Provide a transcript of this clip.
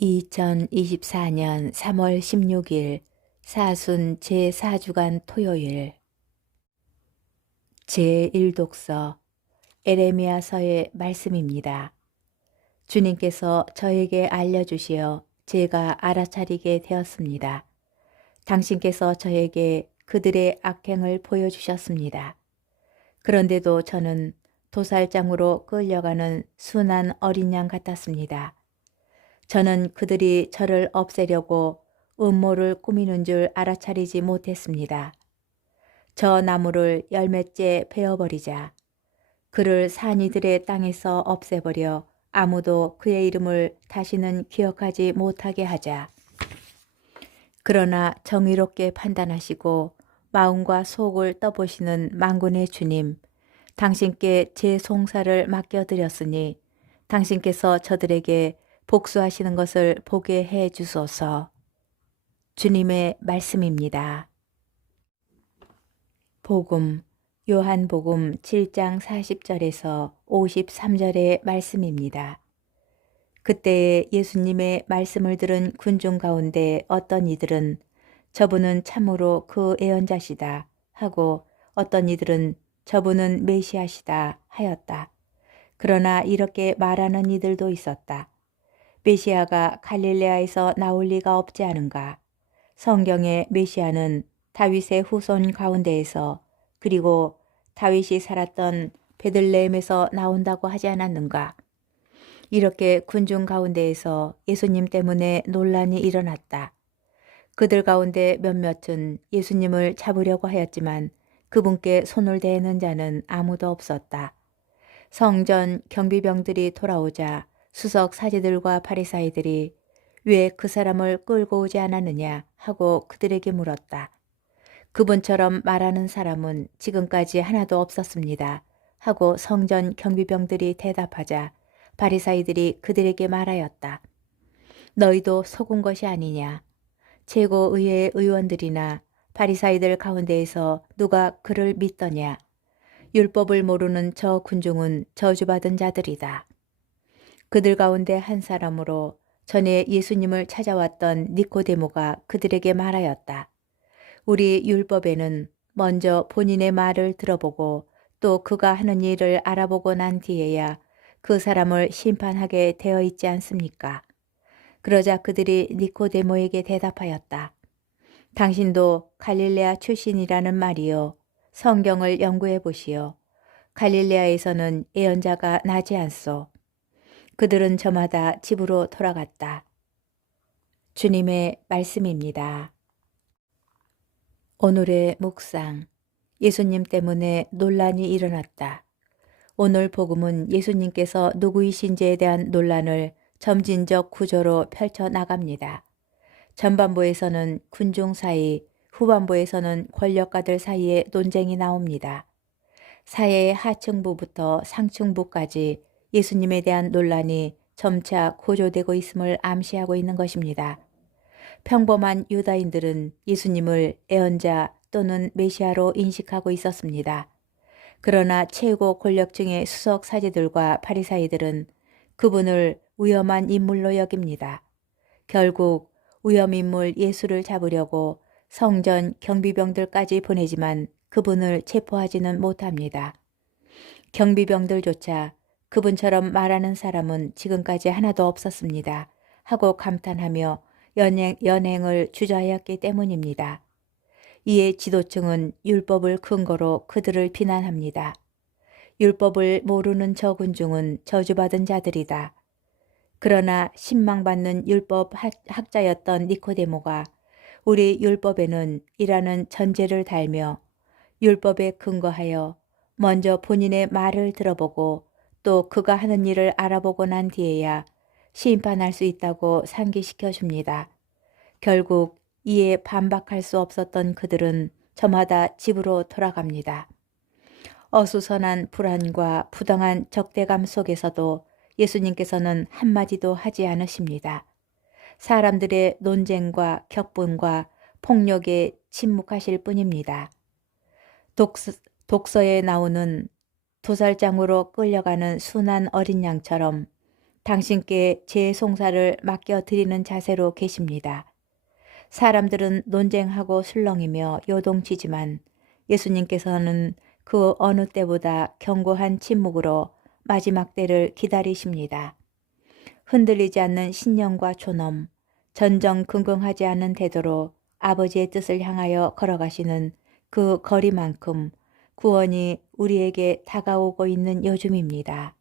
2024년 3월 16일 사순 제4주간 토요일 제1독서 에레미야서의 말씀입니다. 주님께서 저에게 알려주시어 제가 알아차리게 되었습니다. 당신께서 저에게 그들의 악행을 보여주셨습니다. 그런데도 저는 도살장으로 끌려가는 순한 어린 양 같았습니다. 저는 그들이 저를 없애려고 음모를 꾸미는 줄 알아차리지 못했습니다. 저 나무를 열매째 베어버리자 그를 산이들의 땅에서 없애버려 아무도 그의 이름을 다시는 기억하지 못하게 하자. 그러나 정의롭게 판단하시고 마음과 속을 떠보시는 만군의 주님, 당신께 제 송사를 맡겨드렸으니 당신께서 저들에게 복수하시는 것을 보게 해 주소서. 주님의 말씀입니다. 복음, 요한복음 7장 40절에서 53절의 말씀입니다. 그때에 예수님의 말씀을 들은 군중 가운데 어떤 이들은 저분은 참으로 그 예언자시다 하고 어떤 이들은 저분은 메시아시다 하였다. 그러나 이렇게 말하는 이들도 있었다. 메시아가 갈릴레아에서 나올 리가 없지 않은가. 성경의 메시아는 다윗의 후손 가운데에서 그리고 다윗이 살았던 베들레헴에서 나온다고 하지 않았는가. 이렇게 군중 가운데에서 예수님 때문에 논란이 일어났다. 그들 가운데 몇몇은 예수님을 잡으려고 하였지만 그분께 손을 대는 자는 아무도 없었다. 성전 경비병들이 돌아오자 수석 사제들과 바리사이들이 왜 그 사람을 끌고 오지 않았느냐 하고 그들에게 물었다. 그분처럼 말하는 사람은 지금까지 하나도 없었습니다 하고 성전 경비병들이 대답하자 바리사이들이 그들에게 말하였다. 너희도 속은 것이 아니냐. 최고의회 의원들이나 바리사이들 가운데에서 누가 그를 믿더냐. 율법을 모르는 저 군중은 저주받은 자들이다. 그들 가운데 한 사람으로 전에 예수님을 찾아왔던 니코데모가 그들에게 말하였다. 우리 율법에는 먼저 본인의 말을 들어보고 또 그가 하는 일을 알아보고 난 뒤에야 그 사람을 심판하게 되어 있지 않습니까? 그러자 그들이 니코데모에게 대답하였다. 당신도 갈릴레아 출신이라는 말이요. 성경을 연구해 보시오. 갈릴레아에서는 예언자가 나지 않소. 그들은 저마다 집으로 돌아갔다. 주님의 말씀입니다. 오늘의 묵상. 예수님 때문에 논란이 일어났다. 오늘 복음은 예수님께서 누구이신지에 대한 논란을 점진적 구조로 펼쳐 나갑니다. 전반부에서는 군중 사이, 후반부에서는 권력가들 사이의 논쟁이 나옵니다. 사회의 하층부부터 상층부까지 예수님에 대한 논란이 점차 고조되고 있음을 암시하고 있는 것입니다. 평범한 유다인들은 예수님을 예언자 또는 메시아로 인식하고 있었습니다. 그러나 최고 권력층의 수석 사제들과 바리사이들은 그분을 위험한 인물로 여깁니다. 결국 위험인물 예수를 잡으려고 성전 경비병들까지 보내지만 그분을 체포하지는 못합니다. 경비병들조차 그분처럼 말하는 사람은 지금까지 하나도 없었습니다 하고 감탄하며 연행을 주저하였기 때문입니다. 이에 지도층은 율법을 근거로 그들을 비난합니다. 율법을 모르는 저 군중은 저주받은 자들이다. 그러나 신망받는 율법 학자였던 니코데모가 우리 율법에는 이라는 전제를 달며 율법에 근거하여 먼저 본인의 말을 들어보고 또 그가 하는 일을 알아보고 난 뒤에야 심판할 수 있다고 상기시켜 줍니다. 결국 이에 반박할 수 없었던 그들은 저마다 집으로 돌아갑니다. 어수선한 불안과 부당한 적대감 속에서도 예수님께서는 한마디도 하지 않으십니다. 사람들의 논쟁과 격분과 폭력에 침묵하실 뿐입니다. 독서에 나오는 도살장으로 끌려가는 순한 어린 양처럼 당신께 제 송사를 맡겨드리는 자세로 계십니다. 사람들은 논쟁하고 술렁이며 요동치지만 예수님께서는 그 어느 때보다 견고한 침묵으로 마지막 때를 기다리십니다. 흔들리지 않는 신념과 존엄, 전정긍긍하지 않는 태도로 아버지의 뜻을 향하여 걸어가시는 그 거리만큼 구원이 우리에게 다가오고 있는 요즘입니다.